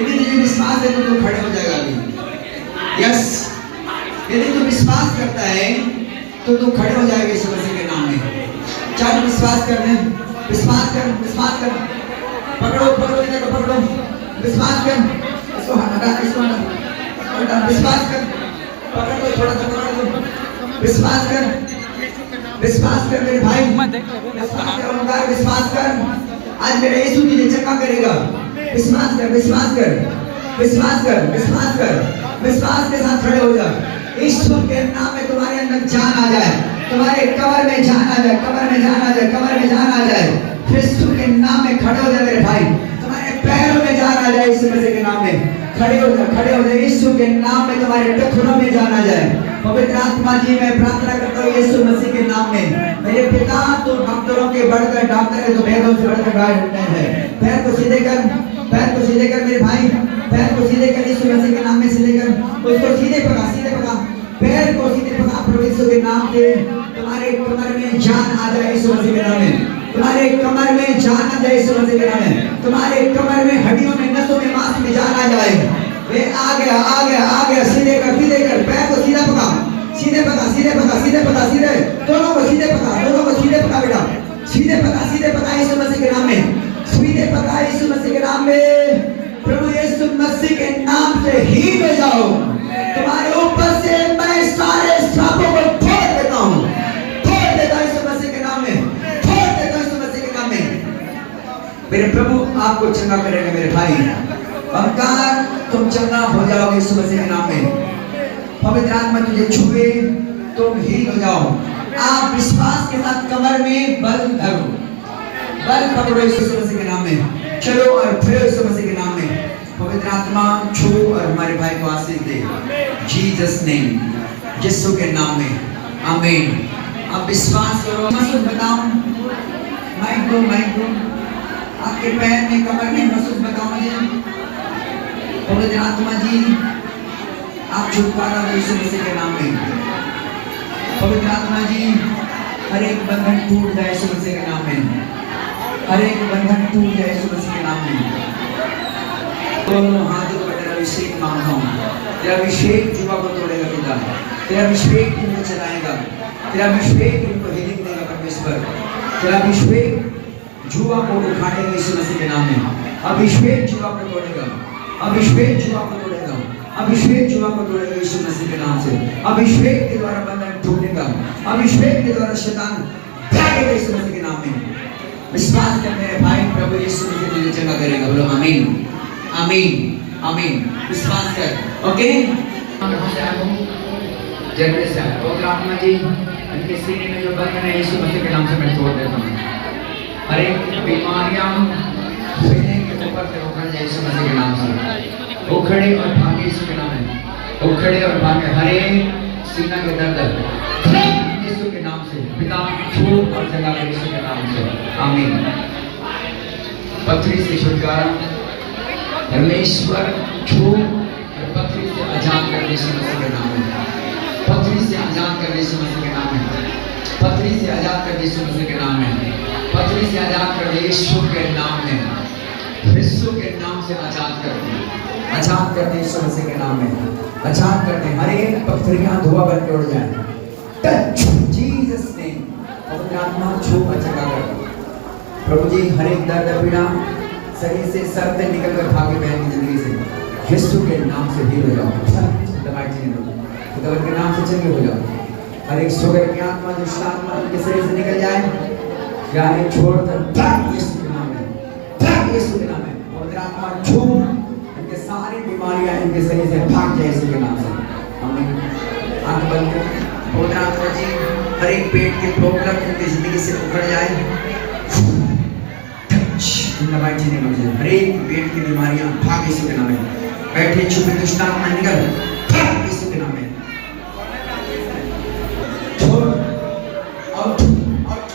यदि तुझे विश्वास है तो तू खड़े हो जाएगा अभी। यस, यदि तू विश्वास करता है तो तू खड़े हो जाएगा यीशु मसीह के नाम में। चाहे विश्वास कर ले, विश्वास कर, विश्वास कर। पकड़ो पकड़ो इधर को पकड़ो, विश्वास कर। इसको हटा, इसको हटा, विश्वास कर। पकड़ लो, थोड़ा सा पकड़ लो, विश्वास कर, विश्वास कर मेरे भाई, विश्वास कर ओंकार, विश्वास कर। आज मेरा यीशु तुझे चंगा करेगा। विश्वास कर, विश्वास कर, विश्वास कर, विश्वास कर। विश्वास के साथ खड़े हो जा। यीशु के नाम में तुम्हारे अंदर जान आ जाए, तुम्हारे कमर में जान आ जाए, कमर में जान आ जाए, कमर में जान आ जाए। यीशु के नाम में खड़े हो जाए मेरे भाई, तुम्हारे पैरों में जान आ जाए यीशु मसीह के नाम में। खड़े हो जाए, खड़े हो जाए। यीशु के नाम में तुम्हारे टखनों में जान आ जाए। पवित्र आत्मा जी मैं प्रार्थना करता हूँ यीशु मसीह के नाम में। मेरे पिता तो डॉक्टरों के बढ़कर डॉक्टर है, तो वेदों से बढ़कर गाइड है। पैर को सीधे कर, पैर को सीधे कर मेरे भाई, पैर को सीधे कर यीशु मसीह के नाम में सीधे कर, उसको सीधे पकड़ा, सीधे पकड़ा, पैर को सीधे पकड़ा प्रभु यीशु के नाम से। तुम्हारे कमर में जान आ जाए यीशु मसीह के नाम में, तुम्हारे कमर में जान आ जाए यीशु मसीह के नाम में, तुम्हारे कमर में, हड्डियों में, नसों में, मांस में जान आ जाए। वे आ गया, आ गया, आ गया। सीधे कर, सीधे कर, पैर को सीधा पकड़ा, सीधे पकड़ा, सीधे पकड़ा, सीधे पकड़ा, सीधे, दोनों को सीधे पकड़ा, दोनों को सीधे पकड़ा बेटा, सीधे पकड़ा, सीधे पकड़ा यीशु मसीह के नाम में, सीधे पकड़ा यीशु मसीह के नाम में। प्रभु यीशु मसीह के नाम से हील हो जाओ। तुम्हारे ऊपर से मैं सारे श्रापों को तोड़ देता हूँ, तोड़ देता हूँ यीशु मसीह के नाम में, तोड़ देता हूँ यीशु मसीह के नाम में। मेरे प्रभु आपको चंगा करेंगे मेरे भाई, और तुम चंगा हो जाओगे यीशु मसीह के नाम में। पवित्र आत्मा तुझे छुए तुम हील हो जाओ। आप विश्वास के साथ कमर में बल धरो, बल पकड़ो यीशु मसीह के नाम में। चलो और फिर यीशु मसीह के नाम में पवित्र आत्मा छू और हमारे भाई को आशीष दे, जीसस नेम, यीशु के नाम में, आमीन। आप विश्वास करो, महसूस बताओ, माइक दो, आपके पैर में, कमर में महसूस बताओ मुझे। पवित्र आत्मा जी आप छुटकारा दो यीशु मसीह के नाम में। पवित्र आत्मा जी हर एक बंधन टूट जाए यीशु मसीह के नाम में, हर एक बंधन टूट जाए यीशु मसीह के नाम में। दोनों हाथों को तेरा अभिषेक मांगता हूँ, तेरा अभिषेक जुआ को तोड़ेगा पिता, तेरा अभिषेक इनको चलाएगा, तेरा अभिषेक इनको हीलिंग देगा परमेश्वर, तेरा अभिषेक जुआ को उखाड़ेगा यीशु मसीह के नाम में। अभिषेक जुआ को तोड़ेगा, अभिषेक जुआ को तोड़ेगा, अभिषेक जुआ को तोड़ेगा यीशु मसीह के नाम से। अभिषेक के द्वारा बंधन टूटेगा, अभिषेक के द्वारा शैतान भागेगा यीशु मसीह के नाम में। विश्वास कर मेरे भाई, प्रभु यीशु मसीह तुझे चंगा करेगा। बोलो आमीन, आमीन, आमीन। विश्वास कर, ओके। जल्दी से पवित्र आत्मा जी इनके सीने में जो बंधन है यीशु मसीह के नाम से मैं तोड़ देता हूँ। हर एक बीमारियां सीने के ऊपर से उखड़ जाए यीशु मसीह के नाम से। उखड़े और भागे यीशु के नाम में, उखड़े और भागे हर एक सीना के दर्द यीशु के नाम से। पिता छू और जगा कर यीशु के नाम से, आमीन। पथरी से छुटकारा परमेश्वर छू और पथरी से आजाद कर यीशु मसीह के नाम में, पथरी से आजाद कर यीशु मसीह के नाम में, पथरी से आजाद कर यीशु मसीह के नाम में, पथरी से आजाद कर यीशु के नाम में, यीशु के नाम से आजाद कर दे, आजाद कर दे यीशु मसीह के नाम में, आजाद कर दे। हर एक पथरियां धुआं बन के उड़ जाए। Touch Jesus name. पवित्र आत्मा छू और जगा कर प्रभु जी हर एक दर्द पीड़ा शरीर से सर से निकल कर भागे बहन की जिंदगी से यीशु के नाम से हील हो जाओ। दवाई खुदा के नाम से चंगे हो जाओ। हर एक शुगर की आत्मा दुष्ट आत्मा उनके शरीर से निकल जाए, गाने छोड़कर यीशु के नाम में, यीशु के नाम में। पवित्र आत्मा छू इनके सारी बीमारियां इनके शरीर से भाग जाए यीशु के नाम से, आमीन। आंख बंद कर। पवित्र आत्मा जी हर एक पेट के प्रॉब्लम इनकी जिंदगी से उखड़ जाए। दवाई चीनी बन जाए। हर एक पेट की बीमारियां भाग यीशु के नाम में। बैठे छुपे दुष्ट आत्मा निकल यीशु के नाम में। छोड़ आउट आउट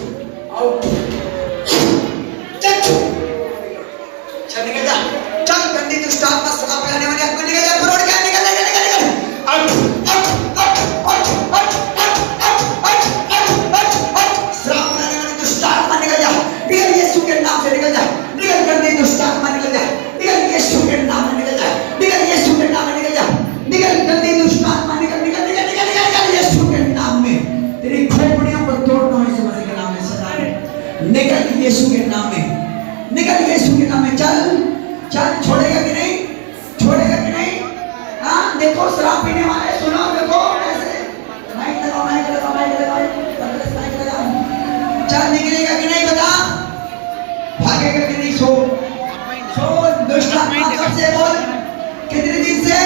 आउट। चल निकल जा, चल गंदी दुष्ट आत्मा सदा फैलाने वाली आत्मा निकल जा, फरोड़ क्या निकल जा, निकल निकल out out out out out. श्राप लाने वाली दुष्ट आत्मा निकल जा, निकल यीशु के नाम से निकल जा, निकल गंदी दुष्ट आत्मा निकल जा, निकल यीशु के नाम में निकल जा, निकल यीशु के नाम में निकल जा, निकल गंदी दुष्ट आत्मा निकल निकल निकल निकल निकल यीशु के नाम में। तेरी खोपड़ियों को तोड़ना है यीशु मसीह के नाम में। शैतान निकल यीशु के नाम में, निकल यीशु के नाम में। चल चल, छोड़ेगा कि नहीं, छोड़ेगा कि नहीं? हाँ देखो शराब पीने वाले सुनो, देखो ऐसे माइक लगाओ, माइक लगाओ, माइक लगाओ, माइक लगाओ। चल निकलेगा कि नहीं बता, भागेगा कि नहीं? सो दुष्ट आत्मा कब से बोल, कितने दिन से,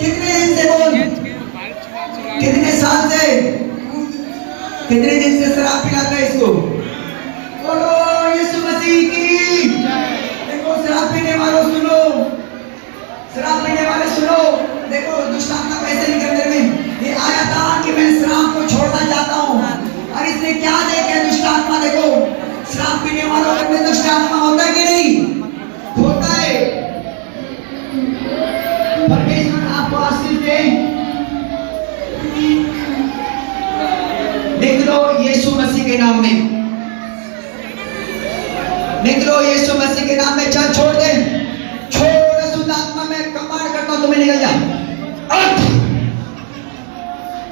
कितने दिन से बोल, कितने दिन से शराब पिलाता है इसको? बोलो यीशु मसीह की। देखो शराब पीने वालों सुनो, शराब पीने वाले सुनो। देखो दुष्ट आत्मा कैसे निकल मेरे में। ये आया था कि मैं शराब को छोड़ना चाहता हूँ, और इसने क्या देखा दुष्ट आत्मा। देखो शराब पीने वालों में दुष्ट आत्मा होता है कि नहीं होता है। परमेश्वर आपको आशीष दे। निकलो यीशु मसीह के नाम में, निकलो यीशु मसीह के नाम में। चल छोड़ दे, छोड़ शुद्ध आत्मा में कमांड करता हूं तुम्हें निकल जा।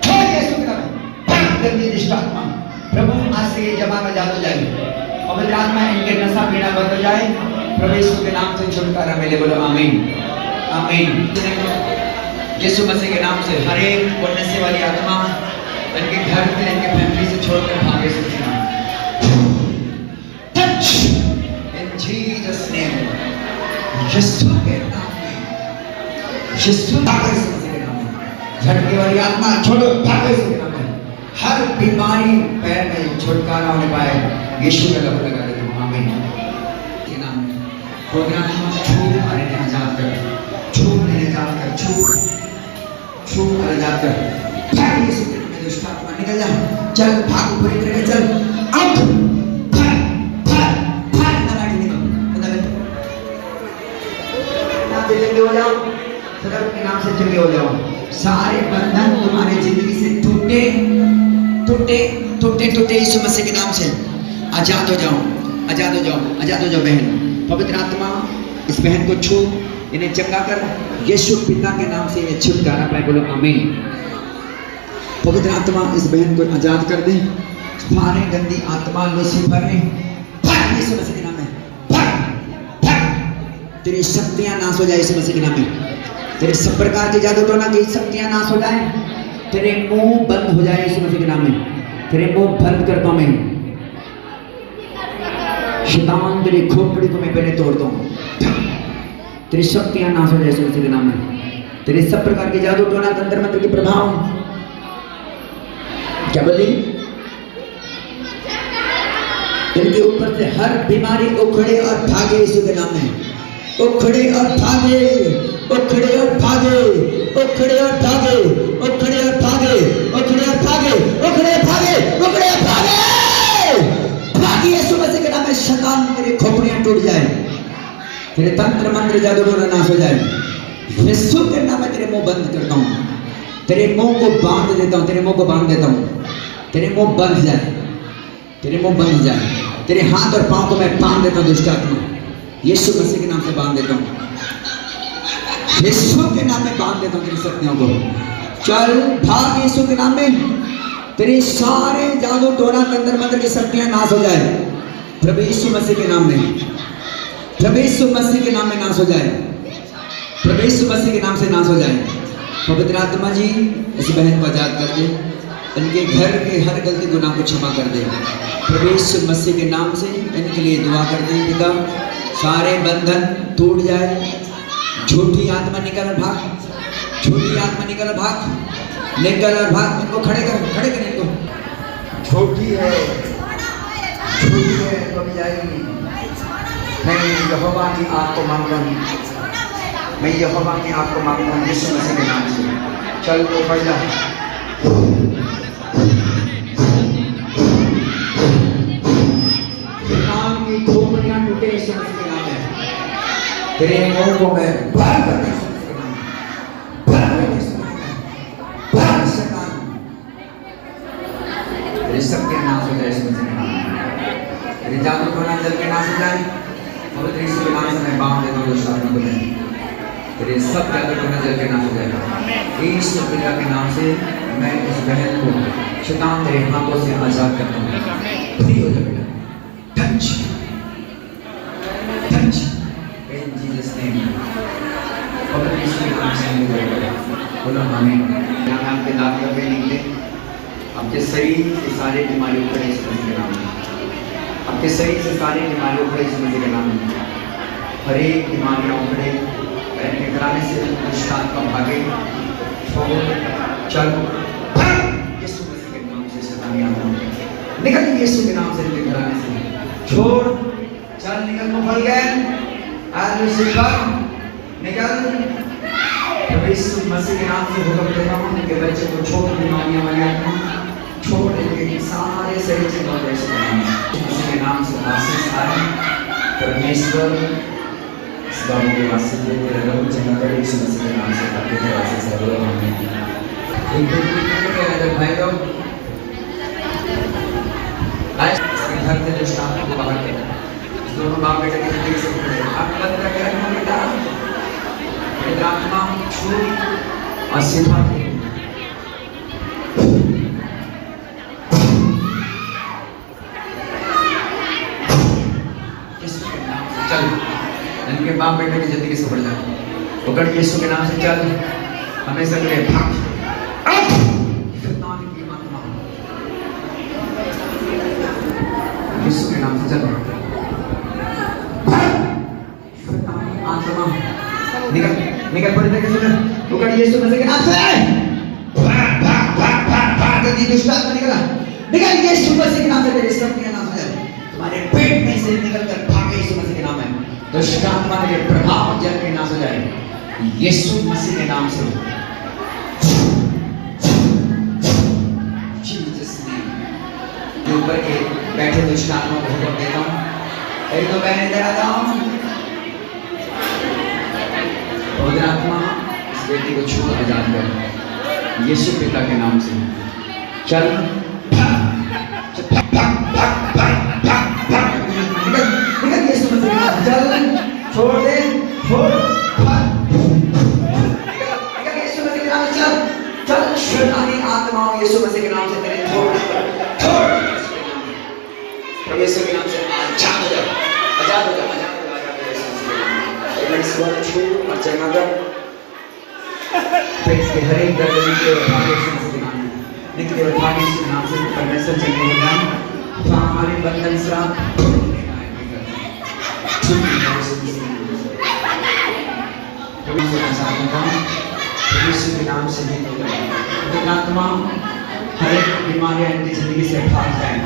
छोड़ यीशु के नाम में गंदी दुष्ट आत्मा। प्रभु आज से ये जमाना जान हो जाए, पवित्र आत्मा इनके नशा पीना बंद हो जाए। प्रभु यीशु के नाम से छुटकारा मिले। बोलो आमीन आमीन। यीशु मसीह के नाम से हर एक नशे वाली आत्मा इनके घर में, इनके फैमिली से छोड़कर भागे। Touch in Jesus name. Yeshu के नाम में, यीशु के नाम में झटके वाली आत्मा छोड़ो, भागो यीशु के नाम में। हर बीमारी पैर में छुटकारा होने पाए। यीशु का लहू लगा दे। आमीन के नाम में। प्रोग्राम छू अरे आजाद कर, छू आजाद कर, छू आजाद कर। भाग यीशु के दुष्ट आत्मा निकल जा। चल भाग पूरी तरह चल। आउट भाग भाग भाग ना बैठ निकल बंदा बैठ। नाम से चंगे हो जाओ, सदा के नाम से चंगे हो जाओ। सारे बंधन तुम्हारे जिंदगी से टूटे टूटे टूटे टूटे यीशु मसीह के नाम से आजाद हो जाओ, आजाद हो जाओ, आजाद हो जाओ। बहन पवित्र आत्मा इस बहन को छू, इन्हें चंगा कर। यीशु पिता के नाम से ये छुटकारा पाए। बोलो आमीन। पवित्र आत्मा इस बहन को आजाद कर दे। सारे गंदी आत्मा लूसीफर ने भाग यीशु मसीह के नाम में, भाग भाग। तेरी शक्तियां नाश हो जाए यीशु मसीह के नाम में। तेरे सब प्रकार के जादू टोना की शक्तियां नाश हो जाए। तेरे मुंह बंद हो जाए यीशु मसीह के नाम में। तेरे मुंह बंद करता हूं मैं। शैतान तेरी खोपड़ी को मैं पहले तोड़ता हूं। तेरी शक्तियां नाश हो जाए यीशु मसीह के नाम में। तेरे सब प्रकार के जादू टोना तंत्र मंत्र के प्रभाव क्या बोली इनके ऊपर से हर बीमारी उखड़े और भागे यीशु के नाम में। उखड़े और भागे, उखड़े और भागे, उखड़े और भागे, उखड़े और भागे, उखड़े और भागे, उखड़े भागे, उखड़े भागे। भागे यीशु मसीह के नाम में। शैतान तेरी खोपड़ियां टूट जाए, तेरे तंत्र मंत्र जादू टोना नाश हो जाए। यीशु के नाम में तेरे मुंह बंद करता हूं। तेरे मुंह को बांध देता हूं, तेरे मुंह को बांध देता हूं। तेरे मुंह बंद जाए, तेरे मुंह बंद जाए। तेरे हाथ और पांव को मैं बांध देता हूं दुष्ट आत्मा। यीशु मसीह के नाम से बांध देता हूं। यीशु के नाम में बांध देता हूं तेरी शक्तियों को। चल भाग यीशु के नाम में। तेरे सारे जादू टोना तंत्र मंत्र की शक्तियां नाश हो जाए प्रभु यीशु मसीह के नाम में। प्रभु यीशु मसीह के नाम में नाश हो जाए। प्रभु यीशु मसीह के नाम से नाश हो जाए। पवित्र आत्मा जी इस बहन को आजाद कर दे। इनके घर के हर गलती गुनाह को क्षमा कर दे प्रभु यीशु मसीह के नाम से। इनके लिए दुआ कर दे पिता। सारे बंधन टूट जाए। झूठी आत्मा निकल और भाग, झूठी आत्मा निकल और भाग, निकल और भाग। इनको खड़े कर, खड़े कर इनको। झूठी है, झूठी है तो भी जाएगी। मैं यहोवा की आग को मांगता हूँ, मैं यहोवा की आग को मांगता हूँ यीशु मसीह के नाम से। चल तो बढ़ जा। नाम की खोपड़ियां टूटे यीशु मसीह के नाम में। तेरे मुंह को मैं बाहर कर दूं यीशु मसीह के नाम में। बाहर कर दूं यीशु मसीह के नाम में। बाहर शैतान तेरे सबके नाश हो जाए यीशु मसीह के नाम में। तेरे जादू टोना जल के नाश हो जाए। पवित्र यीशु के नाम से मैं बांध देता हूं दुष्ट आत्मा को। तेरे सब जादू टोना जल के नाश हो जाएगा यीशु पिता के नाम से। मैं इस बहन को शैतान तेरे हाथों से आजाद करता हूँ। फ्री हो जा बेटा। Touch touch in Jesus name. पवित्र यीशु के नाम से बोलो आमीन। यहाँ आपके दांतों पे निकले, आपके शरीर से सारे बीमारी उखड़े इस मसीह के नाम में। आपके शरीर से सारी बीमारी उखड़े इस मसीह के नाम में। हर एक बीमारियाँ उखड़े। पैर के कराने से दुष्ट आत्मा भागे। चल यीशु मसीह के नाम से शैतानी आत्मा निकल यीशु के नाम से इनके घराने से छोड़, चल निकल, को फल गए आज लूसीफर निकल। तो यीशु मसीह के नाम से हुक्म देता हूँ कि बच्चे को छोड़, बीमारियां वाले छोड़ देंगे, सारे शरीर से बहुत ऐसे मसीह के नाम से आशीष आए। परमेश्वर इस बाबू के वास्ते देते रहो, चंगा करे यीशु मसीह के नाम से आपके तरफ से सब लोग आमीन। भाई लोग आज घर से जो स्टाफ को बाहर कर दोनों बाप बेटे की जिंदगी से पकड़े आप बंद करके रखना बेटा, आत्मा छू और सिफा के चल इनके बाप बेटे की जिंदगी से पकड़ जा, पकड़ यीशु के नाम से चल, हमेशा के लिए भाग यीशु के नाम से चलो, निकल निकल पड़े थे किसी ने, पकड़ यीशु मसीह के नाम से, भाग भाग भाग भाग भाग जल्दी दुष्ट आत्मा निकला, निकल यीशु मसीह के नाम से, तेरे सब के नाम से तुम्हारे पेट में से निकल कर भाग यीशु मसीह के नाम में, दुष्ट आत्मा के प्रभाव जल के नाश हो जाए यीशु मसीह के नाम से। ऊपर के बैठे दुष्ट आत्मा को हुक्म देता हूँ, एक तो बहन इधर आ जाओ, पवित्र आत्मा इस बेटी को छू आजाद कर यीशु पिता के नाम से, चल निकल यीशु मसीह के नाम से, चल छोड़ दे, छोड़ निकल यीशु मसीह के नाम से, चल चल शैतानी आत्माओं यीशु मसीह के नाम से तेरे छोड़ यीशु के नाम से आजाद हो जाओ, आजाद हो जाओ, आजाद हो जाओ, ईश्वर छू और चंगा कर पेट के हर एक दर्द के भाग यीशु मसीह के नाम में निकले, भाग यीशु के नाम से परमेश्वर चंगे हो जाए, हमारे बंधन श्राप छूट यीशु के नाम से ही आत्मा हर एक बीमारियां इनकी जिंदगी से भाग जाए।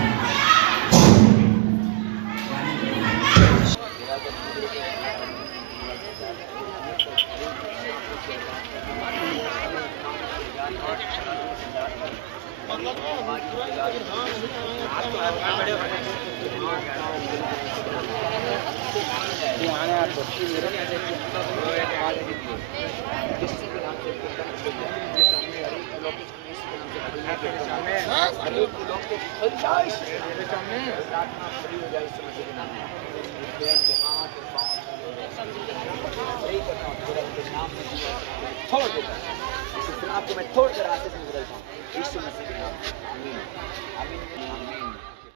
छोड़ देता आपको मैं थोड़ी देर आते से बदलता हूँ यीशु मसीह के नाम